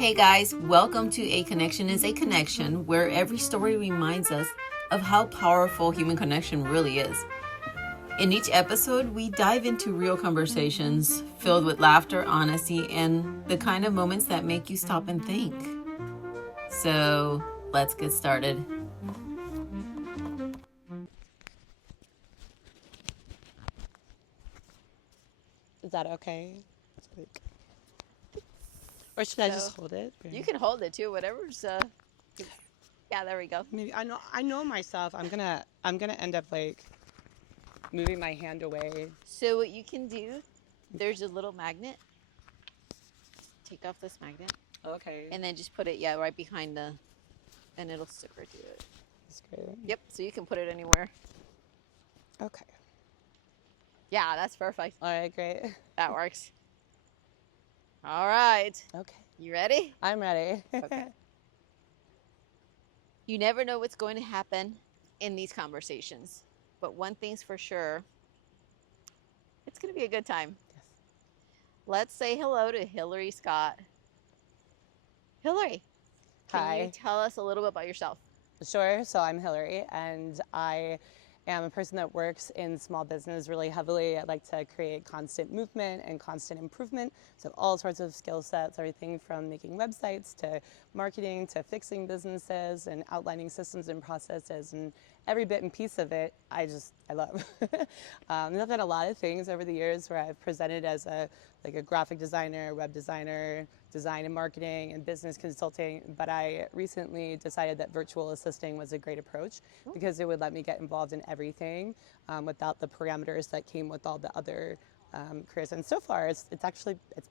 Hey guys, welcome to A Connection is a Connection, where every story reminds us of how powerful human connection really is. In each episode, we dive into real conversations filled with laughter, honesty, and the kind of moments that make you stop and think. So, let's get started. Is that okay? Or should I just hold it? You can hold it too, whatever's yeah, there we go. Maybe I know myself. I'm gonna end up like moving my hand away. So what you can do, there's a little magnet. Take off this magnet. Okay. And then just put it, right behind and it'll stick right to it. That's great. Yep, so you can put it anywhere. Okay. Yeah, that's perfect. All right, great. That works. All right. Okay. You ready? I'm ready. Okay. You never know what's going to happen in these conversations, but one thing's for sure, it's going to be a good time. Yes. Let's say hello to Hillary Scott. Hillary, Hi. can you tell us a little bit about yourself? Sure. So I'm Hillary, and I am a person that works in small business really heavily. I like to create constant movement and constant improvement. So all sorts of skill sets, everything from making websites to marketing to fixing businesses and outlining systems and processes, and every bit and piece of it I love. I've done a lot of things over the years where I've presented as a graphic designer, web designer, design and marketing and business consulting, but I recently decided that virtual assisting was a great approach because it would let me get involved in everything without the parameters that came with all the other careers. And so far, it's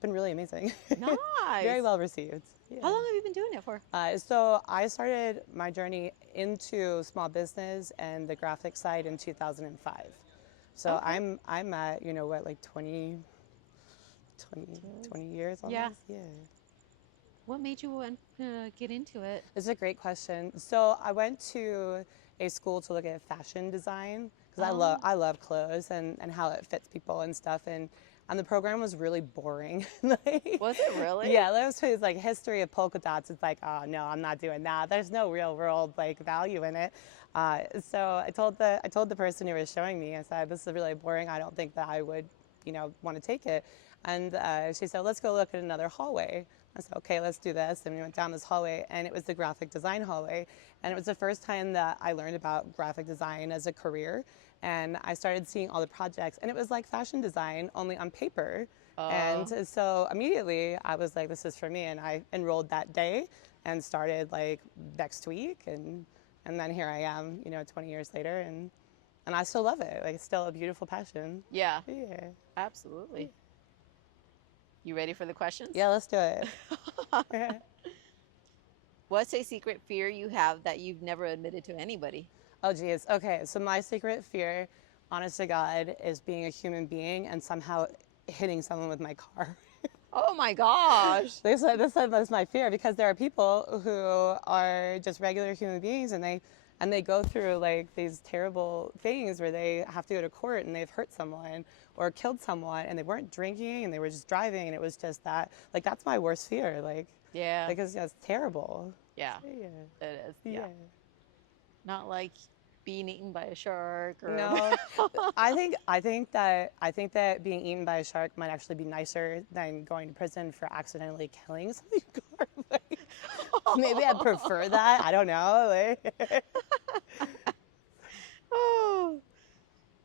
been really amazing. Nice. Very well received. Yeah. How long have you been doing it for? So I started my journey into small business and the graphic side in 2005. So Okay. I'm at, like 20 years almost? Yeah. What made you want to get into it? It's a great question. So I went to a school to look at fashion design because I love clothes and how it fits people and stuff. And the program was really boring. Was it really? Yeah, it was like history of polka dots. It's like, oh no, I'm not doing that. There's no real world value in it. So I told the person who was showing me, I said, this is really boring. I don't think that I would, want to take it. And she said, let's go look at another hallway. I said, okay, let's do this. And we went down this hallway, and it was the graphic design hallway. And it was the first time that I learned about graphic design as a career. And I started seeing all the projects, and it was like fashion design, only on paper. And so immediately I was like, this is for me. And I enrolled that day and started next week. And then here I am, 20 years later. And I still love it. It's still a beautiful passion. Yeah. Yeah. Absolutely. You ready for the questions? Yeah, let's do it. What's a secret fear you have that you've never admitted to anybody? Oh, geez. Okay, so my secret fear, honest to God, is being a human being and somehow hitting someone with my car. Oh my gosh. This is my fear because there are people who are just regular human beings and they go through these terrible things where they have to go to court and they've hurt someone or killed someone and they weren't drinking and they were just driving and it was just that that's my worst fear. Yeah. Because it's terrible. Yeah. Yeah. It is. Yeah. Not like being eaten by a shark or No, I think that being eaten by a shark might actually be nicer than going to prison for accidentally killing somebody's car. Maybe I'd prefer that. I don't know. Oh.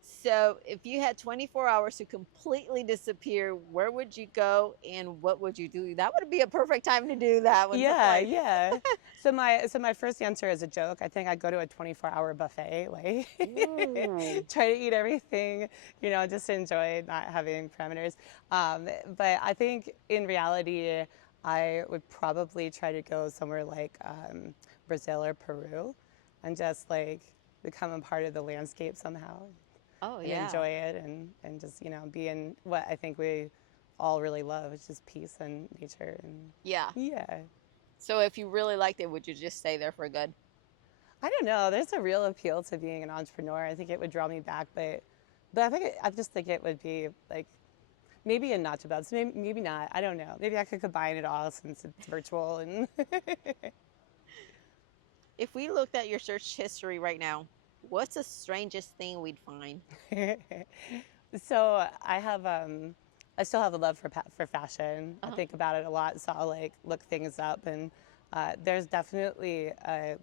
So, if you had 24 hours to completely disappear, where would you go and what would you do? That would be a perfect time to do that one. Yeah. So my first answer is a joke. I think I'd go to a 24-hour buffet, try to eat everything, just enjoy not having parameters. But I think in reality, I would probably try to go somewhere like Brazil or Peru, and just become a part of the landscape somehow. Oh, And yeah. enjoy it and just be in what I think we all really love, which is peace and nature and Yeah. yeah. So, if you really liked it, would you just stay there for good? I don't know. There's a real appeal to being an entrepreneur. I think it would draw me back, but I just think it would be maybe a notch above. So maybe not. I don't know. Maybe I could combine it all since it's virtual and. If we looked at your search history right now, what's the strangest thing we'd find? So I still have a love for fashion. I Uh-huh. think about it a lot, so I'll like look things up, and there's definitely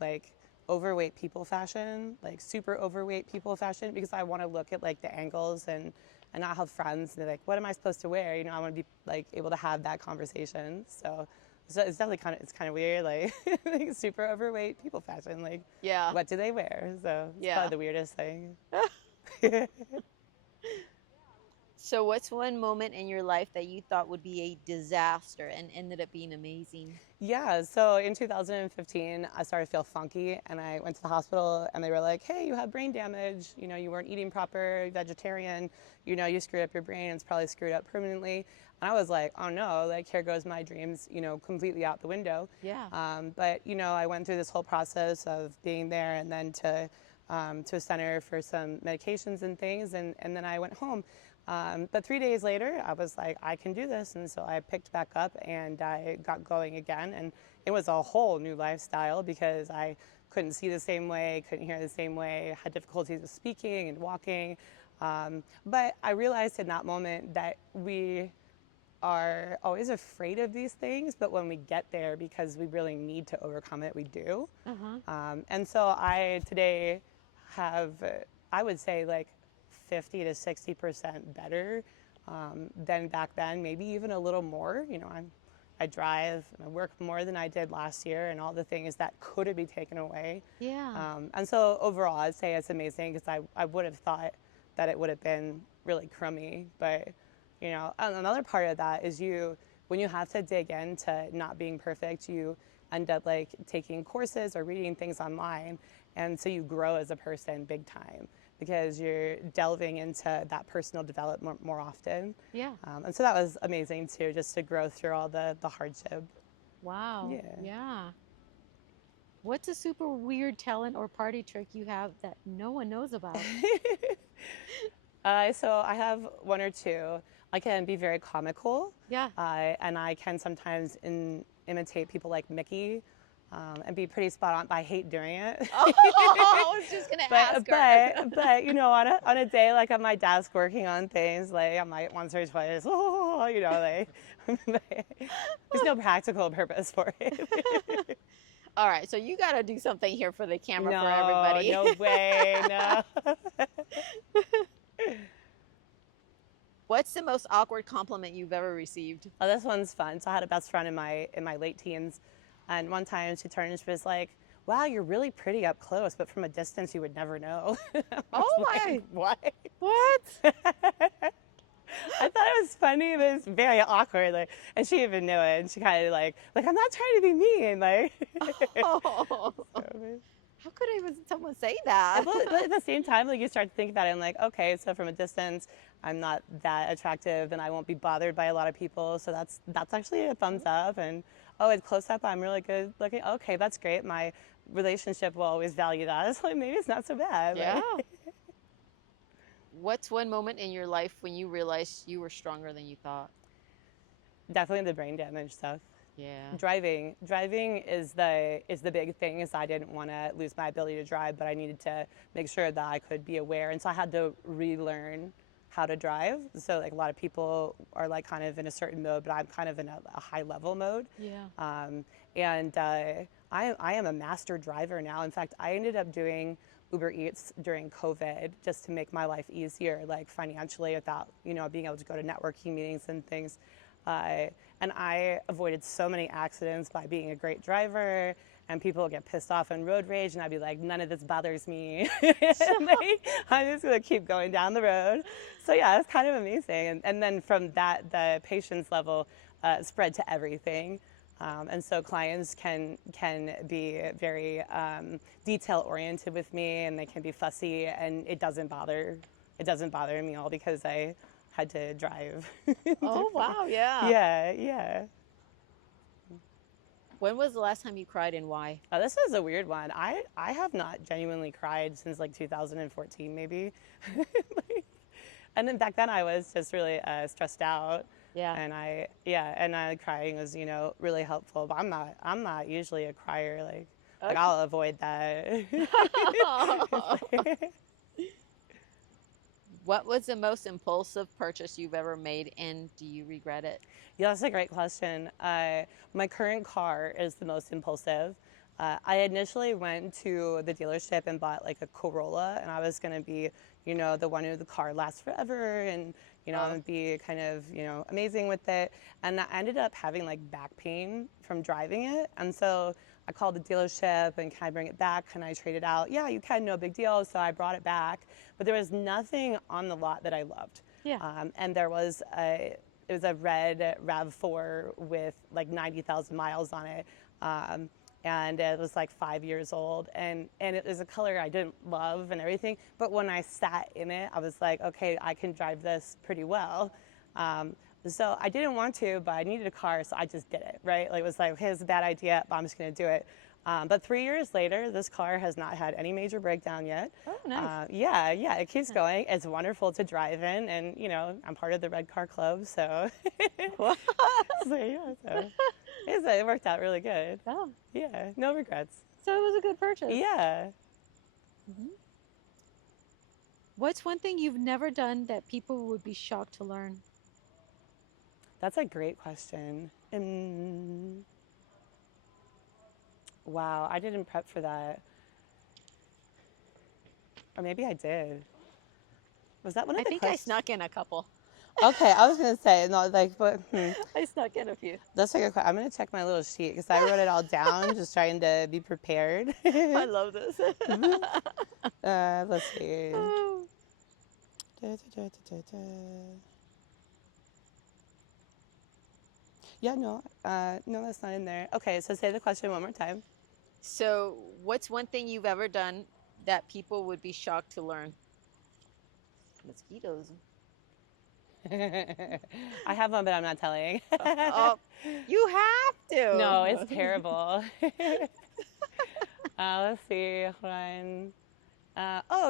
like overweight people fashion, like super overweight people fashion, because I want to look at like the angles and not have friends and they're like, what am I supposed to wear? You know, I want to be like able to have that conversation. So it's definitely kind of weird, like, like super overweight people fashion. Like, Yeah. what do they wear? So it's Yeah. probably the weirdest thing. So, what's one moment in your life that you thought would be a disaster and ended up being amazing? Yeah, so in 2015, I started to feel funky, and I went to the hospital, and they were like, hey, you have brain damage. You know, you weren't eating proper, vegetarian. You know, you screwed up your brain. It's probably screwed up permanently. And I was like, oh no, like here goes my dreams, you know, completely out the window. Yeah. But, you know, I went through this whole process of being there and then to a center for some medications and things, and then I went home. But 3 days later, I was like, I can do this. And so I picked back up and I got going again. And it was a whole new lifestyle because I couldn't see the same way, couldn't hear the same way, had difficulties with speaking and walking. But I realized in that moment that we are always afraid of these things, but when we get there, because we really need to overcome it, we do. And so I today have, I would say, like 50 to 60% better than back then, maybe even a little more. You know, I drive and I work more than I did last year, and all the things that could be taken away. Yeah. And so overall, I'd say it's amazing because I would have thought that it would have been really crummy. But, you know, another part of that is when you have to dig into not being perfect, you end up like taking courses or reading things online. And so you grow as a person big time because you're delving into that personal development more often. Yeah. And so that was amazing too, just to grow through all the hardship. Wow. Yeah. Yeah. What's a super weird talent or party trick you have that no one knows about? So I have one or two. I can be very comical. Yeah. And I can sometimes imitate people like Mickey and be pretty spot on, but I hate doing it. Oh, I was just gonna ask her. But you know, on a day like at my desk working on things, like I might once or twice, oh, you know, like there's no practical purpose for it. All right, so you got to do something here for the camera for everybody. No way, no. What's the most awkward compliment you've ever received? Oh, this one's fun. So I had a best friend in my late teens, and one time she turned and she was like, "Wow, you're really pretty up close, but from a distance you would never know." Oh my! What? What? I thought it was funny, but it's very awkward. Like, and she even knew it, and she kind of like I'm not trying to be mean, like. Oh. How could even someone say that? But at the same time, like you start to think about it, and like, okay, so from a distance, I'm not that attractive, and I won't be bothered by a lot of people. So that's actually a thumbs up. And oh, at close up, I'm really good looking. Okay, that's great. My relationship will always value that. So like, maybe it's not so bad. Yeah. What's one moment in your life when you realized you were stronger than you thought? Definitely the brain damage stuff. Yeah. Driving is the big thing. Is I didn't want to lose my ability to drive, but I needed to make sure that I could be aware, and so I had to relearn how to drive. So like a lot of people are like kind of in a certain mode, but I'm kind of in a high level mode. Yeah. And I am a master driver now. In fact, I ended up doing Uber Eats during COVID just to make my life easier, like financially, without being able to go to networking meetings and things. And I avoided so many accidents by being a great driver, and people would get pissed off and road rage, and I'd be like, none of this bothers me. I'm just gonna keep going down the road. So yeah, it's kind of amazing. And then from that, the patience level spread to everything. And so clients can be very detail oriented with me, and they can be fussy, and it doesn't bother me all because I had to drive. Oh, wow, yeah. Yeah. When was the last time you cried and why? Oh, this is a weird one. I have not genuinely cried since like 2014 maybe. And then back then I was just really stressed out. Yeah. And crying was, really helpful. But I'm not usually a crier. Like Okay. I'll avoid that. What was the most impulsive purchase you've ever made, and do you regret it? Yeah, that's a great question. My current car is the most impulsive. I initially went to the dealership and bought like a Corolla, and I was going to be, the one who the car lasts forever, and I'm going to be kind of, amazing with it. And I ended up having like back pain from driving it, and so I called the dealership and can I bring it back? Can I trade it out? Yeah, you can, no big deal. So I brought it back, but there was nothing on the lot that I loved. Yeah. And there was it was a red RAV4 with like 90,000 miles on it. And it was like 5 years old. And it was a color I didn't love and everything. But when I sat in it, I was like, okay, I can drive this pretty well. So I didn't want to, but I needed a car, so I just did it, right? Like, it was like, okay, it's a bad idea, but I'm just going to do it. But 3 years later, this car has not had any major breakdown yet. Oh, nice. Yeah, it keeps going. It's wonderful to drive in, and I'm part of the Red Car Club, so it worked out really good. Oh, Yeah, no regrets. so it was a good purchase. Yeah. What's one thing you've never done that people would be shocked to learn? That's a great question. Wow, I didn't prep for that. Or maybe I did. Was that one of I the think questions? I snuck in a couple. Okay, I was going to say, no, like, but I snuck in a few. that's a good question. I'm going to check my little sheet because I wrote it all down, just trying to be prepared. I love this. Let's see. Yeah, no, that's not in there. Okay, so say the question one more time. So, what's one thing you've ever done that people would be shocked to learn? Mosquitoes. I have one, but I'm not telling. Oh, you have to. No, it's terrible. Let's see. One.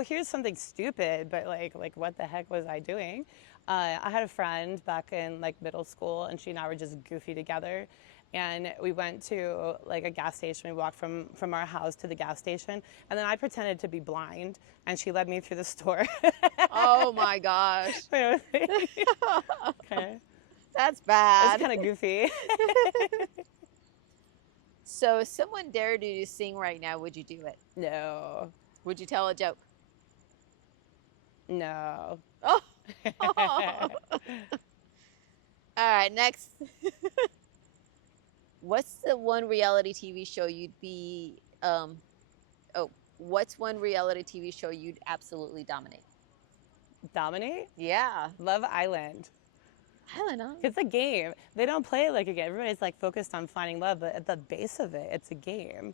Here's something stupid, but like what the heck was I doing? I had a friend back in like middle school, and she and I were just goofy together. And we went to like a gas station. We walked from our house to the gas station, and then I pretended to be blind, and she led me through the store. Oh my gosh. Okay. That's bad. It's kind of goofy. So, if someone dared you to sing right now, would you do it? No. Would you tell a joke? No. Oh. All right, next. What's the one reality TV show you'd be what's one reality TV show you'd absolutely dominate? Dominate? Yeah. Love Island. Island, huh? It's a game. They don't play it like a game. Everybody's like focused on finding love, but at the base of it, it's a game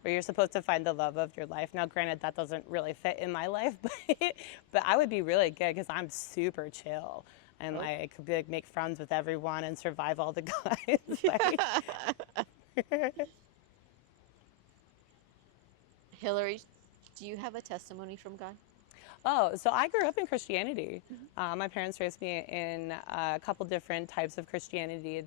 where you're supposed to find the love of your life. Now, granted, that doesn't really fit in my life, but I would be really good because I'm super chill. And like could be, like, make friends with everyone and survive all the guys. Hillary, do you have a testimony from God? Oh, so I grew up in Christianity. My parents raised me in a couple different types of Christianity.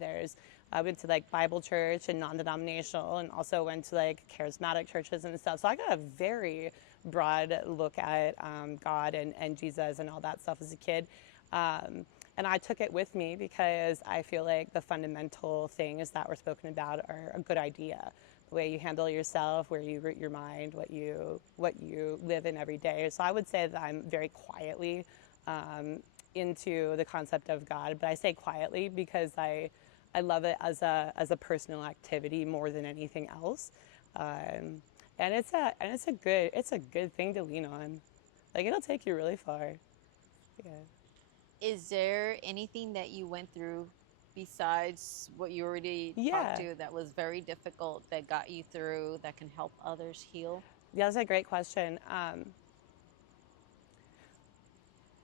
I went to like Bible church and non-denominational, and also went to like charismatic churches and stuff. So I got a very broad look at God and Jesus and all that stuff as a kid. And I took it with me because I feel like the fundamental things that were spoken about are a good idea. The way you handle yourself, where you root your mind, what you live in every day. So I would say that I'm very quietly into the concept of God, but I say quietly because I love it as a personal activity more than anything else. And it's a good thing to lean on. Like, it'll take you really far. Yeah. Is there anything that you went through besides what you already talked to that was very difficult that got you through that can help others heal? Yeah, that's a great question.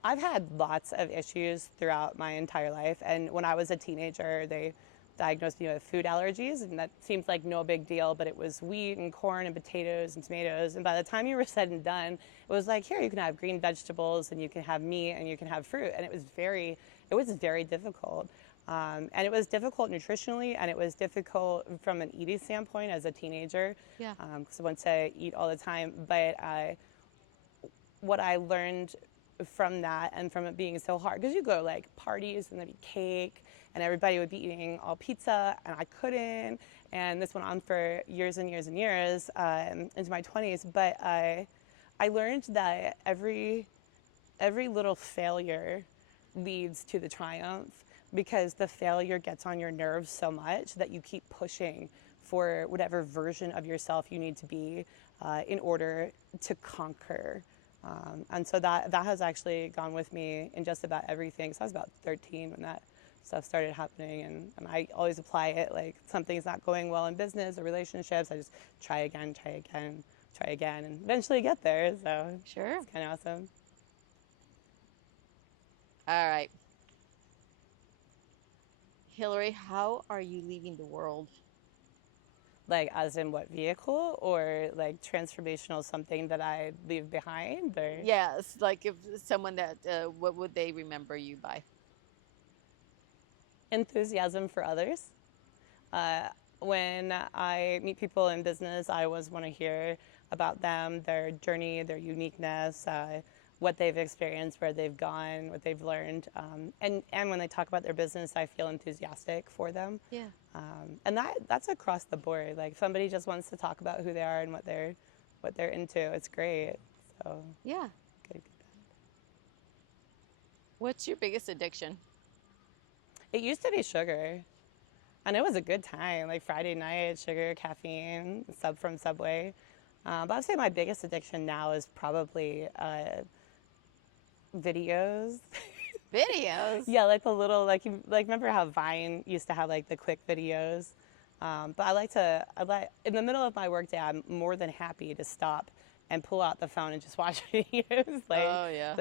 I've had lots of issues throughout my entire life, and when I was a teenager, they diagnosed me with food allergies, and that seems like no big deal, but it was wheat and corn and potatoes and tomatoes. And by the time you were said and done, it was like, here, you can have green vegetables and you can have meat and you can have fruit. And it was very difficult. And it was difficult nutritionally, and it was difficult from an eating standpoint as a teenager. Yeah. Because I wanted to eat all the time. But what I learned from that and from it being so hard, because you go to like parties and there'd be cake and everybody would be eating all pizza and I couldn't, and this went on for years and years and years into my 20s. But I learned that every little failure leads to the triumph, because the failure gets on your nerves so much that you keep pushing for whatever version of yourself you need to be in order to conquer. And so that has actually gone with me in just about everything. So I was about 13 when that stuff started happening, and I always apply it. Like, something's not going well in business or relationships, I just try again, and eventually get there. So Sure. it's kind of awesome. All right. Hillary, how are you leaving the world? Like, as in what vehicle, or like transformational something that I leave behind, or? Yes, like if someone that, what would they remember you by? Enthusiasm for others. When I meet people in business, I always want to hear about them, their journey, their uniqueness, what they've experienced, where they've gone, what they've learned. And when they talk about their business, I feel enthusiastic for them. Yeah. And that's across the board. Like, if somebody just wants to talk about who they are and what they're into, it's great. So Yeah. good. What's your biggest addiction? It used to be sugar. And it was a good time, like Friday night, sugar, caffeine, from Subway. But I would say my biggest addiction now is probably videos. Videos? Yeah, like the little, like remember how Vine used to have like the quick videos? But I like in the middle of my workday, I'm more than happy to stop and pull out the phone and just watch videos. Oh, yeah.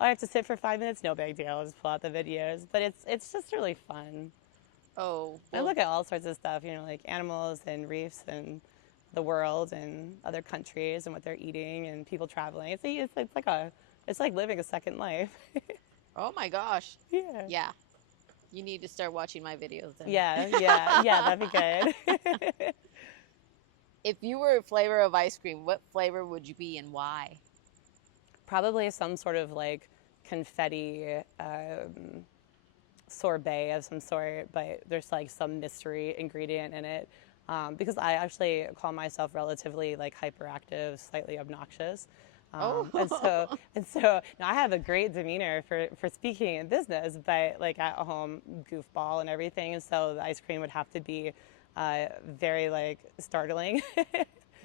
I have to sit for 5 minutes, no big deal, just pull out the videos. But it's just really fun. Oh. I look at all sorts of stuff, like animals and reefs and the world and other countries and what they're eating and people traveling. It's like living a second life. Oh my gosh. Yeah. Yeah. You need to start watching my videos then. Yeah, that'd be good. If you were a flavor of ice cream, what flavor would you be and why? Probably some sort of like confetti sorbet of some sort, but there's like some mystery ingredient in it. Because I actually call myself relatively like hyperactive, slightly obnoxious. And so now I have a great demeanor for speaking in business, but like at home, goofball and everything. And so the ice cream would have to be very like startling.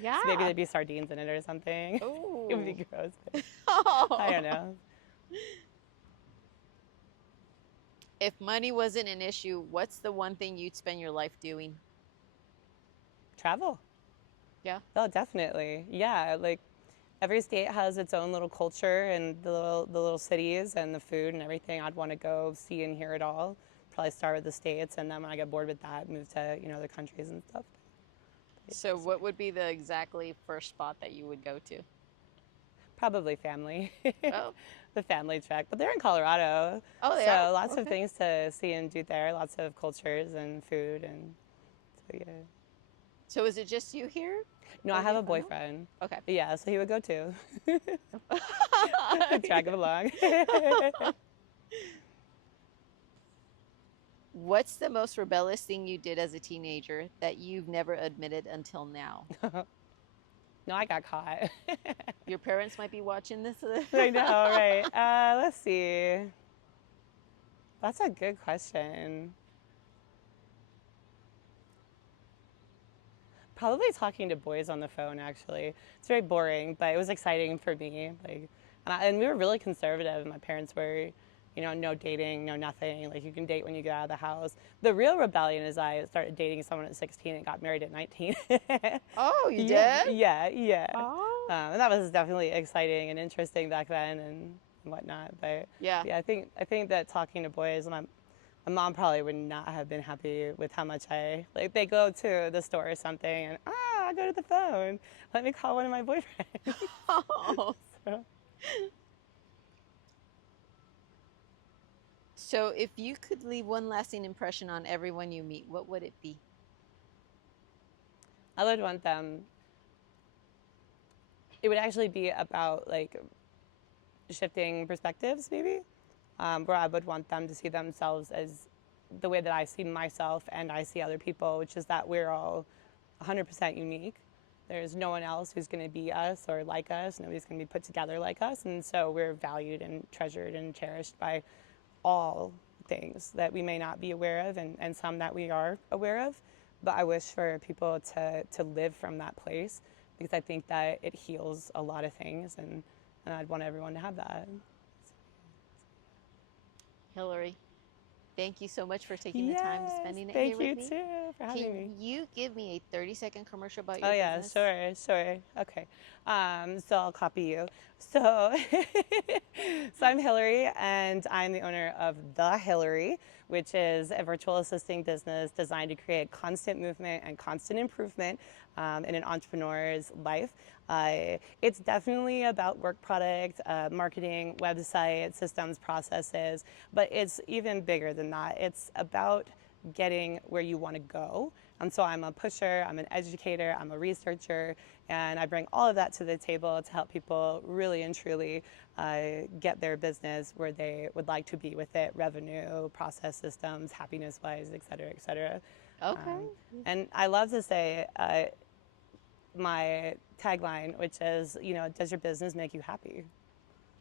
Yeah. So maybe there'd be sardines in it or something. Ooh. It would be gross. Oh. I don't know. If money wasn't an issue, what's the one thing you'd spend your life doing? Travel. Yeah. Oh, definitely. Yeah, like every state has its own little culture and the little cities and the food and everything. I'd want to go see and hear it all. Probably start with the States, and then when I get bored with that, move to other countries and stuff. So what would be the exactly first spot that you would go to? Probably family. Oh. The family trek, but they're in Colorado. Oh, they so are? lots of Okay. things to see and do there. Lots of cultures and food, and so yeah. So is it just you here? No, Or I have you a friend? boyfriend. Okay. Yeah, so he would go too. Drag him along. What's the most rebellious thing you did as a teenager that you've never admitted until now? No, I got caught. Your parents might be watching this. I know, right? Let's see. That's a good question. Probably talking to boys on the phone, actually. It's very boring, but it was exciting for me. And we were really conservative. My parents were, no dating, no nothing. Like, you can date when you get out of the house. The real rebellion is I started dating someone at 16 and got married at 19. Oh, you Yeah, did? yeah. Oh. And that was definitely exciting and interesting back then and whatnot. But Yeah. I think that talking to boys, when my mom probably would not have been happy with how much like they go to the store or something and, I go to the phone. Let me call one of my boyfriends. Oh. So, So if you could leave one lasting impression on everyone you meet, what would it be? I would want them, it would actually be about like shifting perspectives maybe, where I would want them to see themselves as the way that I see myself and I see other people, which is that we're all 100% unique. There's no one else who's going to be us or like us. Nobody's going to be put together like us. And so we're valued and treasured and cherished by all things that we may not be aware of and some that we are aware of. But I wish for people to live from that place because I think that it heals a lot of things and I'd want everyone to have that. Hillary, thank you so much for taking the time and spending it here with me. Thank you too for having me. Can you give me a 30-second commercial about your Oh yeah, business? sure. Okay. So I'll copy you. So, so I'm Hillary, and I'm the owner of The Hillary, which is a virtual assisting business designed to create constant movement and constant improvement in an entrepreneur's life. It's definitely about work product, marketing, website, systems, processes, but it's even bigger than that. It's about getting where you want to go. And so I'm a pusher, I'm an educator, I'm a researcher, and I bring all of that to the table to help people really and truly get their business where they would like to be with it, revenue, process systems, happiness-wise, et cetera, et cetera. Okay. And I love to say my tagline, which is, does your business make you happy?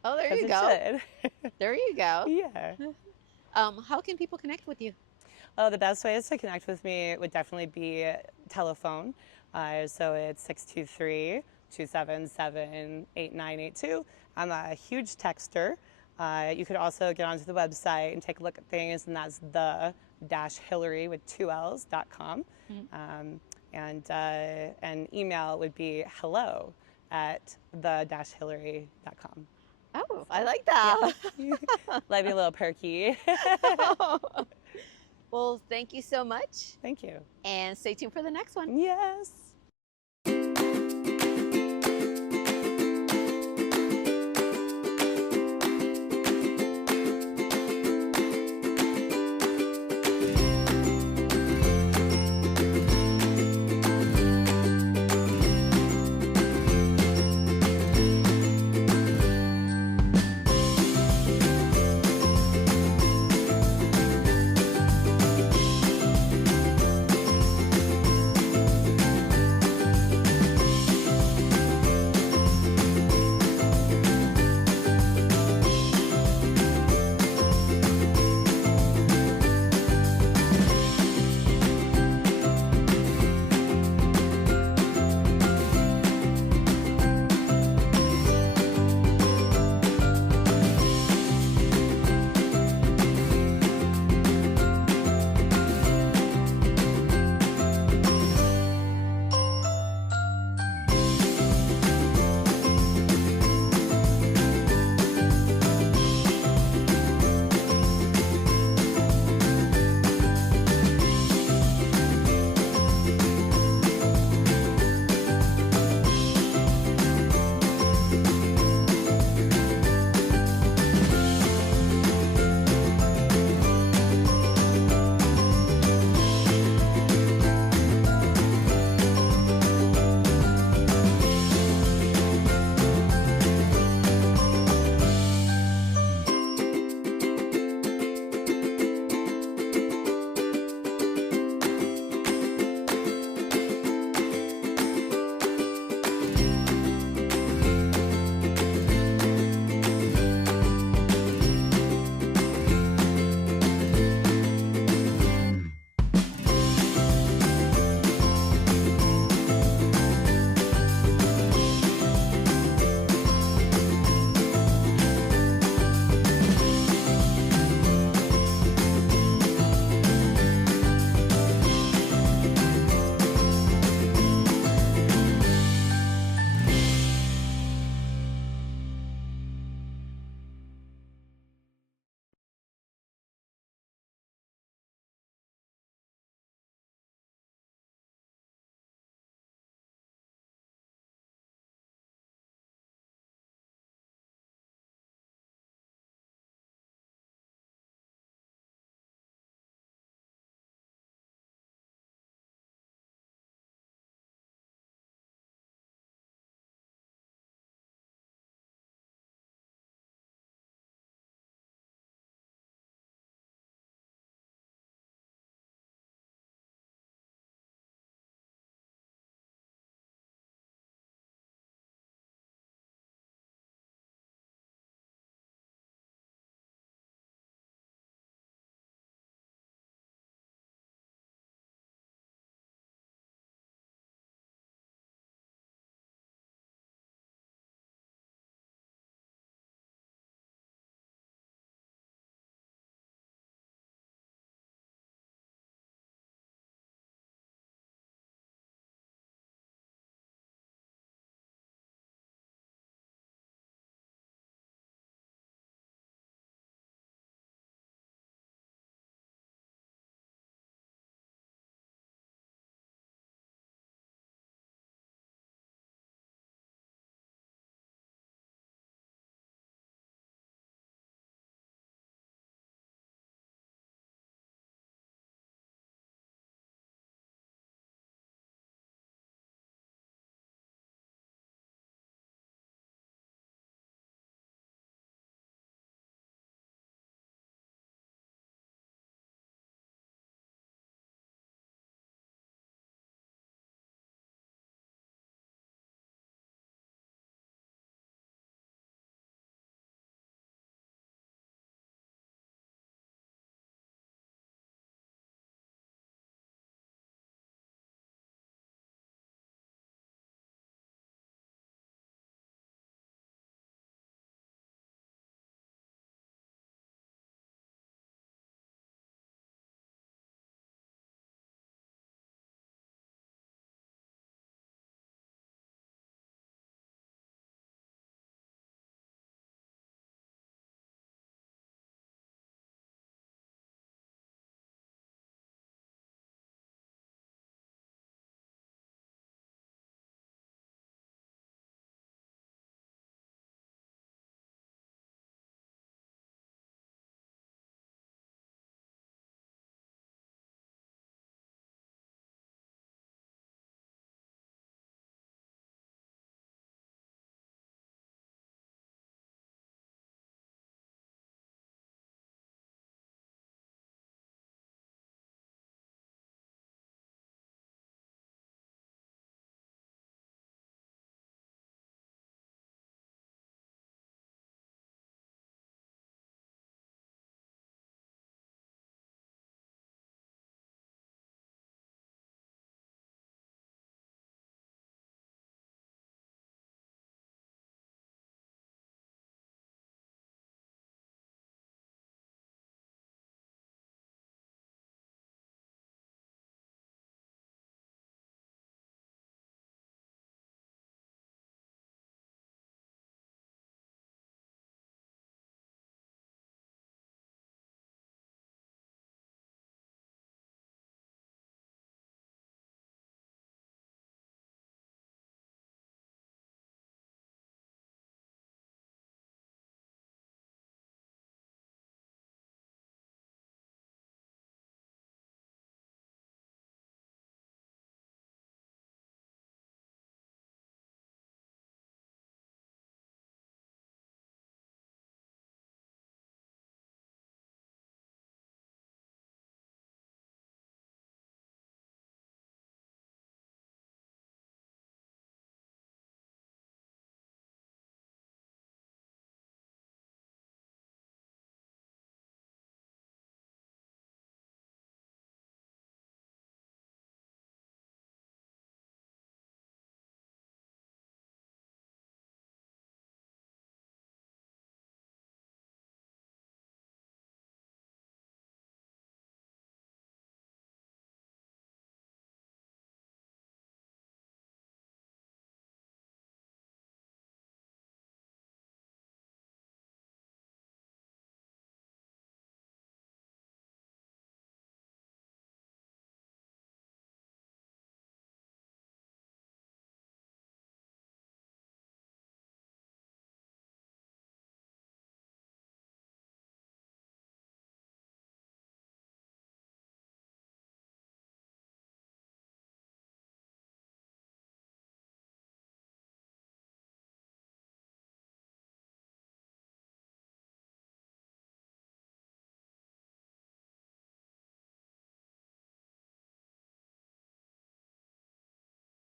Oh, there you Because go. it should. There you go. Yeah. How can people connect with you? Oh, the best ways to connect with me would definitely be telephone. So it's 623-277-8982. I'm a huge texter. You could also get onto the website and take a look at things, and that's the-hillary with 2Ls.com. And email would be hello@the-hillary.com. Oh, I like that. Yeah. Let me a little perky. Well, thank you so much. Thank you. And stay tuned for the next one. Yes.